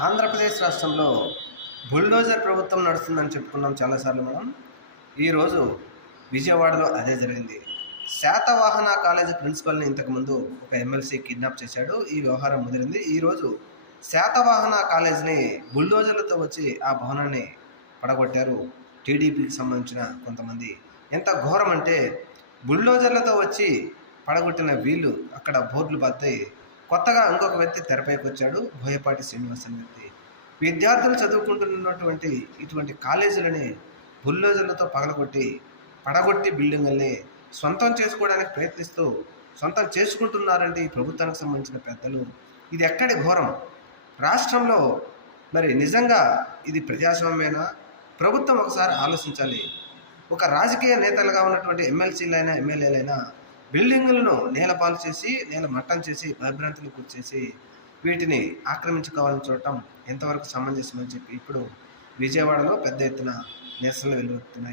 ఆంధ్రప్రదేశ్ రాష్ట్రంలో బుల్డోజర్ ప్రభుత్వం నడుస్తుందని చెప్పుకున్నాం చాలాసార్లు మనం. ఈరోజు విజయవాడలో అదే జరిగింది. శాతవాహన కాలేజీ ప్రిన్సిపల్ని ఇంతకుముందు ఒక ఎమ్మెల్సీ కిడ్నాప్ చేశాడు. ఈ వ్యవహారం ముదిరింది. ఈరోజు శాతవాహన కాలేజీని బుల్డోజర్లతో వచ్చి ఆ భవనాన్ని పడగొట్టారు టీడీపీకి సంబంధించిన కొంతమంది. ఎంత ఘోరం అంటే బుల్డోజర్లతో వచ్చి పడగొట్టిన వీళ్ళు అక్కడ బోర్డులు బద్దాయి. కొత్తగా ఇంకొక వ్యక్తి తెరపైకి వచ్చాడు, బోయపాటి శ్రీనివాస్ అనే వ్యక్తి. విద్యార్థులు చదువుకుంటున్నటువంటి ఇటువంటి కాలేజీలని బుల్డోజర్లతో పడగొట్టి బిల్డింగుల్ని సొంతం చేసుకోవడానికి ప్రయత్నిస్తూ సొంతం చేసుకుంటున్నారంటే ఈ ప్రభుత్వానికి సంబంధించిన పెద్దలు. ఇది ఎక్కడి ఘోరం? రాష్ట్రంలో మరి నిజంగా ఇది ప్రజాస్వామ్యమేనా? ప్రభుత్వం ఒకసారి ఆలోచించాలి. ఒక రాజకీయ నేతలుగా ఉన్నటువంటి ఎమ్మెల్సీలైనా ఎమ్మెల్యేలైనా బిల్డింగులను నేలపాలు చేసి నేలమట్టం చేసి భయభ్రాంతులకు గురిచేసి వీటిని ఆక్రమించుకోవాలని చూడటం ఎంతవరకు సమంజసమని చెప్పి ఇప్పుడు విజయవాడలో పెద్ద ఎత్తున నిరసనలు వెలువడుతున్నాయి.